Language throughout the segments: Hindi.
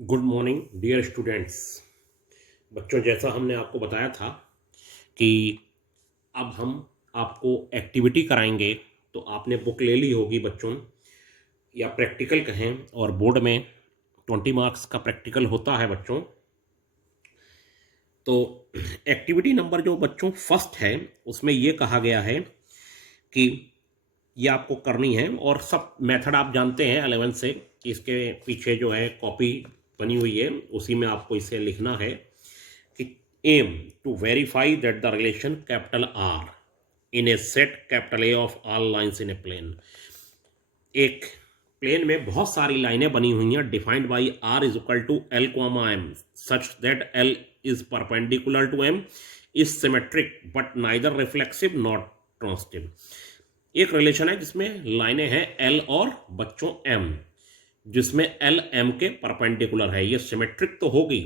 Good morning dear students. बच्चों, जैसा हमने आपको बताया था कि अब हम आपको एक्टिविटी कराएंगे, तो आपने बुक ले ली होगी बच्चों, या प्रैक्टिकल कहें, और बोर्ड में 20 मार्क्स का प्रैक्टिकल होता है बच्चों। तो एक्टिविटी नंबर जो बच्चों फर्स्ट है, उसमें ये कहा गया है कि ये आपको करनी है, और सब मेथड आप जानते हैं 11 से, कि इसके पीछे जो है कॉपी बनी हुई है, उसी में आपको इसे लिखना है कि aim to verify that the relation capital R in a set capital A of all lines in a plane. एक प्लेन में बहुत सारी लाइनें बनी हुई हैं defined by R is equal to L comma M such that L is perpendicular to M, is symmetric but neither reflexive not transitive. एक रिलेशन है जिसमें लाइनें हैं एल और बच्चों एम, जिसमें एल एम के परपेंडिकुलर है। ये सिमेट्रिक तो होगी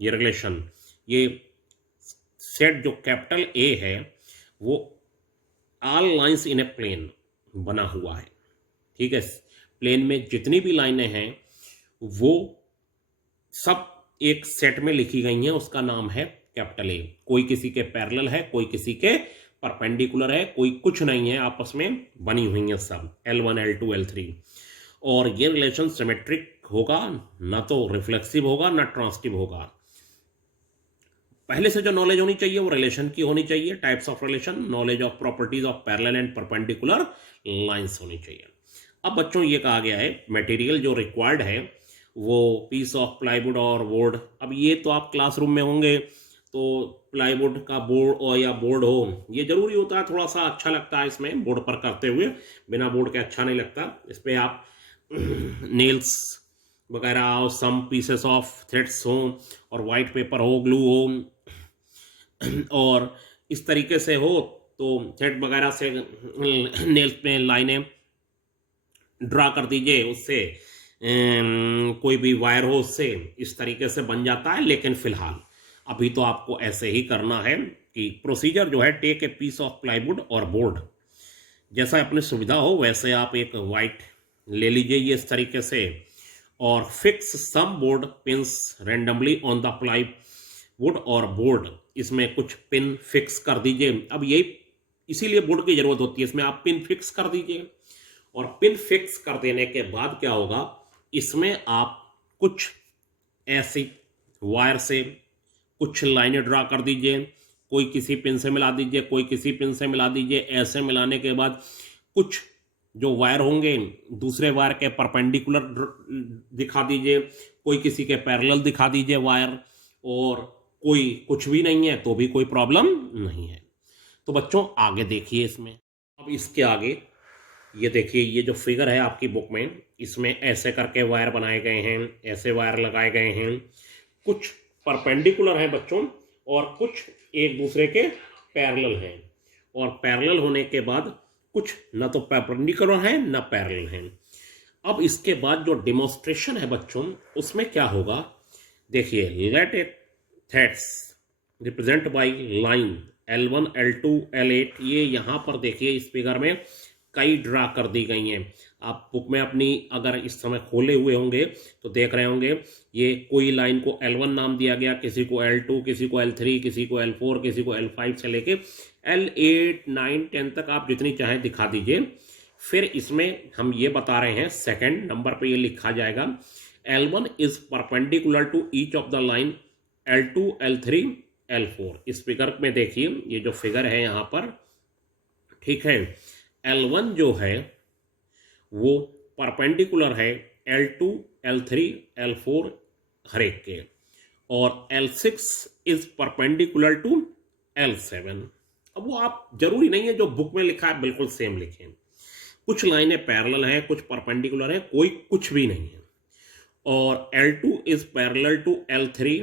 ये रिलेशन। ये सेट जो कैपिटल ए है वो all lines in a plane बना हुआ है, ठीक है। प्लेन में जितनी भी लाइनें हैं वो सब एक सेट में लिखी गई हैं, उसका नाम है कैपिटल ए। कोई किसी के पैरेलल है, कोई किसी के परपेंडिकुलर है, कोई कुछ नहीं है, आपस में बनी हुई है सब L1 L2 L3। और ये रिलेशन सिमेट्रिक होगा, ना तो रिफ्लेक्सिव होगा ना ट्रांसिटिव होगा। पहले से जो नॉलेज होनी चाहिए वो रिलेशन की होनी चाहिए, types of relation, knowledge of properties of parallel and perpendicular lines होनी चाहिए। अब बच्चों ये कहा गया है मटेरियल जो रिक्वायर्ड है वो पीस ऑफ प्लाईवुड और बोर्ड। अब ये तो आप क्लासरूम में होंगे तो प्लाईवुड का बोर्ड और या बोर्ड हो, ये जरूरी होता है, थोड़ा सा अच्छा लगता है इसमें बोर्ड पर करते हुए, बिना बोर्ड के अच्छा नहीं लगता। इस पर आप नेल्स वगैरह और सम पीसेस ऑफ थ्रेड्स हो और वाइट पेपर हो, ग्लू हो, और इस तरीके से हो तो थ्रेड वगैरह से नेल्स में लाइनें ड्रा कर दीजिए, उससे कोई भी वायर हो उससे इस तरीके से बन जाता है। लेकिन फिलहाल अभी तो आपको ऐसे ही करना है कि प्रोसीजर जो है, take a piece of plywood और बोर्ड, जैसा अपनी सुविधा हो वैसे आप एक वाइट ले लीजिए ये इस तरीके से, और fix some board pins randomly on the plywood और बोर्ड। इसमें कुछ पिन फिक्स कर दीजिए। अब यही इसीलिए बोर्ड की जरूरत होती है, इसमें आप पिन फिक्स कर दीजिए। और पिन फिक्स कर देने के बाद क्या होगा, इसमें आप कुछ ऐसी वायर से कुछ लाइनें ड्रा कर दीजिए, कोई किसी पिन से मिला दीजिए, कोई किसी पिन से मिला दीजिए। ऐसे मिलाने के बाद कुछ जो वायर होंगे दूसरे वायर के परपेंडिकुलर दिखा दीजिए, कोई किसी के पैरेलल दिखा दीजिए वायर, और कोई कुछ भी नहीं है तो भी कोई प्रॉब्लम नहीं है। तो बच्चों आगे देखिए इसमें। अब इसके आगे ये देखिए, ये जो फिगर है आपकी बुक में, इसमें ऐसे करके वायर बनाए गए हैं, ऐसे वायर लगाए गए हैं, कुछ परपेंडिकुलर हैं बच्चों और कुछ एक दूसरे के पैरेलल हैं। और पैरेलल होने के बाद कुछ ना तो परपेंडिकुलर हैं ना पैरेलल हैं। अब इसके बाद जो डेमोन्स्ट्रेशन है बच्चों, उसमें क्या होगा देखिए, let a threads represent by line L1 L2 L8। ये यहाँ पर देखिए इस फिगर में कई ड्रा कर दी गई हैं। आप बुक में अपनी अगर इस समय खोले हुए होंगे तो देख रहे होंगे, ये कोई लाइन को L1 नाम दिया गया, किसी को L2, किसी को L3, किसी को L4, किसी को L5 से लेके L8 9 10 तक आप जितनी चाहे दिखा दीजिए। फिर इसमें हम ये बता रहे हैं, सेकंड नंबर पे ये लिखा जाएगा L1 is perpendicular to each of the line L2 L3 L4। इस फिगर में देखिए, ये जो फिगर है यहाँ पर, ठीक है, L1 जो है वो परपेंडिकुलर है L2 L3 L4 हर एक के, और L6 is perpendicular to L7। अब वो आप जरूरी नहीं है जो बुक में लिखा है बिल्कुल सेम लिखें, कुछ लाइनें पैरेलल हैं, कुछ परपेंडिकुलर हैं, कोई कुछ भी नहीं है। और L2 is parallel to L3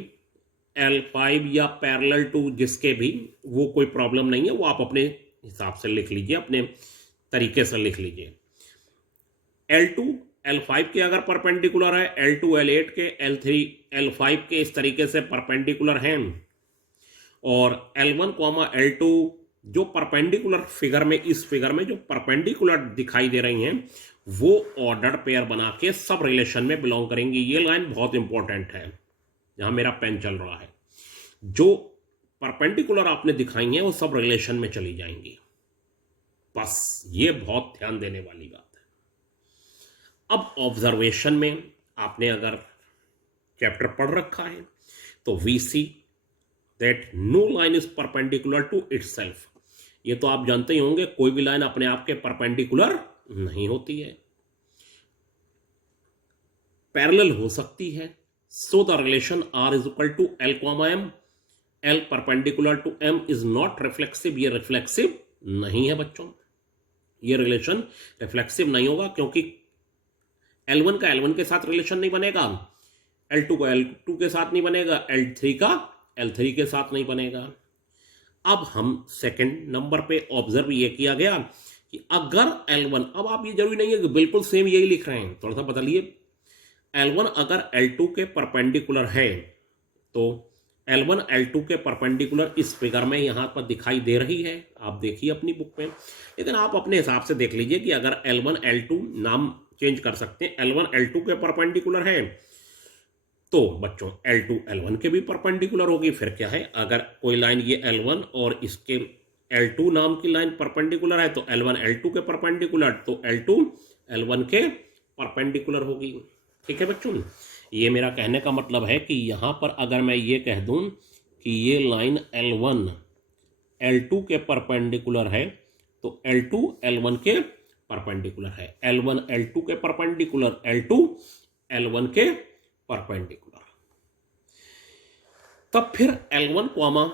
L5 या पैरेलल टू जिसके भी, वो कोई प्रॉब्लम नहीं है, वो आप अपने हिसाब से लिख लीजिए, अपने तरीके से लिख लीजिए। L2 L5 के अगर परपेंडिकुलर है, L2 L8 के, L3 L5 के इस तरीके से परपेंडिकुलर हैं, और L1 L2 जो परपेंडिकुलर फिगर में, इस फिगर में जो परपेंडिकुलर दिखाई दे रही हैं वो ऑर्डर पेयर बना के सब रिलेशन में बिलोंग करेंगी। ये लाइन बहुत इंपॉर्टेंट है, जहां मेरा पेन चल रहा है। जो परपेंडिकुलर आपने दिखाई है वो सब रिलेशन में चली जाएंगी। बस ये बहुत ध्यान देने वाली बात है। अब ऑब्जर्वेशन में आपने अगर चैप्टर पढ़ रखा है तो we see that no line is perpendicular to itself. ये तो आप जानते ही होंगे, कोई भी लाइन अपने आप के परपेंडिकुलर नहीं होती है, पैरेलल हो सकती है। So the relation R is equal to L comma M, L perpendicular to M is not reflexive. ये रिफ्लेक्सिव नहीं है बच्चों, ये रिलेशन रिफ्लेक्सिव नहीं होगा, क्योंकि L1 का L1 के साथ रिलेशन नहीं बनेगा, L2 का L2 के साथ नहीं बनेगा, L3 का L3 के साथ नहीं बनेगा। अब हम सेकंड नंबर पे ऑब्जर्व ये किया गया कि अगर L1, अब आप ये जरूरी नहीं है कि बिल्कुल सेम यही लिख रहे हैं, थोड़ा सा बदलिए। L1 अगर L2 के परपेंडिकुलर है तो L1 L2 के परपेंडिकुलर इस फिगर में यहां पर दिखाई दे रही है, आप देखिए अपनी बुक में। लेकिन आप अपने हिसाब से देख लीजिए कि अगर L1 L2, नाम चेंज कर सकते हैं, L1 L2 के परपेंडिकुलर है तो बच्चों L2 L1 के भी परपेंडिकुलर होगी। फिर क्या है, अगर कोई लाइन ये L1 और इसके L2 नाम की लाइन परपेंडिकुलर है तो L1 L2 के परपेंडिकुलर, तो L2 L1 के परपेंडिकुलर होगी। ठीक है बच्चों, ये मेरा कहने का मतलब है कि यहां पर अगर मैं ये कह दूं कि ये लाइन L1 L2 के परपेंडिकुलर है तो L2 L1 के परपेंडिकुलर है, L1 L2 के परपेंडिकुलर, L2 L1 के परपेंडिकुलर। तब फिर L1 कॉमा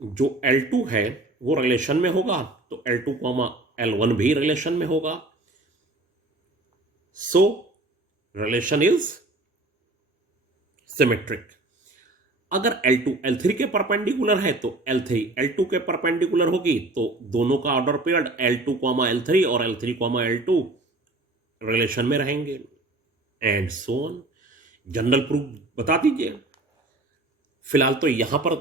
जो L2 है वो रिलेशन में होगा, तो L2 कॉमा L1 भी रिलेशन में होगा। सो रिलेशन इज सिमेट्रिक। अगर L2 L3 के परपेंडिकुलर है तो L3 L2 के परपेंडिकुलर होगी, तो दोनों का ऑर्डर पेयर्ड L2 L3 और L3 L2 रिलेशन में रहेंगे, and so on. General proof बता दीजिए। फिलहाल तो यहां पर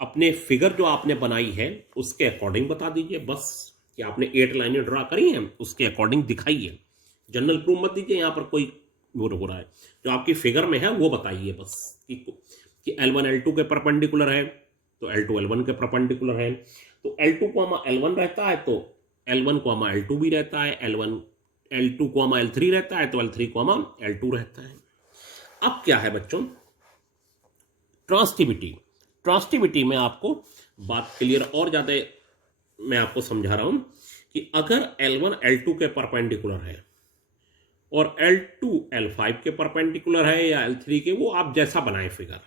अपने फिगर जो आपने बनाई है उसके अकॉर्डिंग बता दीजिए, बस कि आपने 8 लाइनें ड्रा करी हैं उसके अकॉर्डिंग दिखाइए। जनरल प्रूफ मत दीजिए, यहां पर कोई वो हो रहा है, जो आपकी फिगर में है वो बताइए बस कि L1 L2 के परपेंडिकुलर है तो L2 L1 के परपेंडिकुलर है, तो L2 L1 रहता है तो L1 L2 भी रहता है, L2 L3 रहता है तो L3 L2 रहता है। अब क्या है बच्चों, ट्रांसटिविटी। ट्रांसटिविटी में आपको बात क्लियर और ज्यादा मैं आपको समझा रहा हूं कि अगर L1 L2 के परपेंडिकुलर है और L2 L5 के परपेंडिकुलर है या L3 के, वो आप जैसा बनाए फिगर,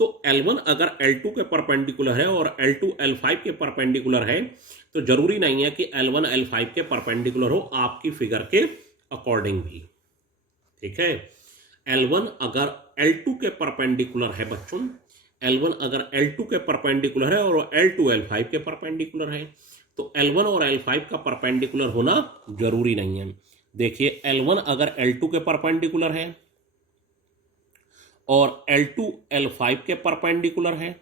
तो L1 अगर L2 के परपेंडिकुलर है और L2 L5 के परपेंडिकुलर है तो जरूरी नहीं है कि L1 L5 के परपेंडिकुलर हो आपकी फिगर के अकॉर्डिंग भी। ठीक है, L1 अगर L2 के परपेंडिकुलर है बच्चों, L1 अगर L2 के परपेंडिकुलर है और L2 L5 के परपेंडिकुलर है, तो L1 और L5 का परपेंडिकुलर होना जरूरी नहीं है। देखिए L1 अगर L2 के परपेंडिकुलर है और L2 L5 के परपेंडिकुलर है,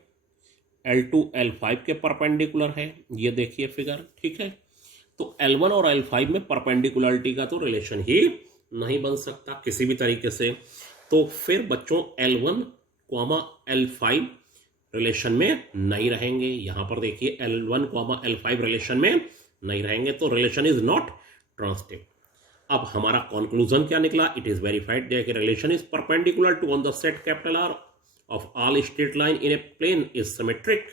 L2 L5 के परपेंडिकुलर है, ये देखिए फिगर। ठीक है, तो L1 और L5 में परपेंडिकुलरिटी का तो रिलेशन ही नहीं बन सकता किसी भी तरीके से। तो फिर बच्चों L1 L5 रिलेशन में नहीं रहेंगे। यहां पर देखिए L1 L5 रिलेशन में नहीं रहेंगे, तो रिलेशन इज नॉट ट्रांसटिव। अब हमारा कंक्लूजन क्या निकला, it is verified that relation is perpendicular to on the set capital R of all straight line in a plane is symmetric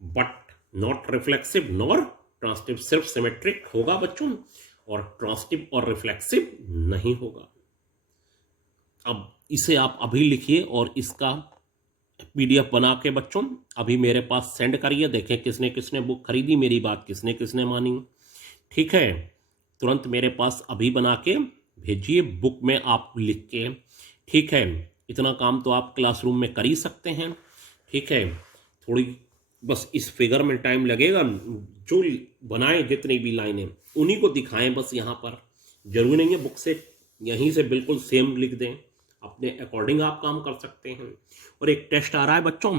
but not reflexive nor transitive. सिर्फ सिमेट्रिक होगा बच्चों, और ट्रांसटिव और रिफ्लेक्सिव नहीं होगा। अब इसे आप अभी लिखिए और इसका PDF बना के बच्चों अभी मेरे पास सेंड करिए, देखें किसने किसने बुक खरीदी, मेरी बात किसने किसने मानी। ठीक है, तुरंत मेरे पास अभी बना के भेजिए, बुक में आप लिख के। ठीक है, इतना काम तो आप क्लासरूम में कर ही सकते हैं। ठीक है, थोड़ी बस इस फिगर में टाइम लगेगा, जो बनाए जितनी भी लाइनें उन्हीं को दिखाएं बस। यहाँ पर जरूरी नहीं है बुक से यहीं से बिल्कुल सेम लिख दें, अपने अकॉर्डिंग आप काम कर सकते हैं। और एक टेस्ट आ रहा है बच्चों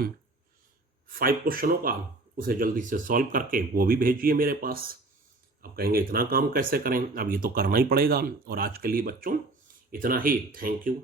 5 क्वेश्चनों का, उसे जल्दी से सॉल्व करके वो भी भेजिए मेरे पास। अब कहेंगे इतना काम कैसे करें, अब ये तो करना ही पड़ेगा। और आज के लिए बच्चों इतना ही। Thank you.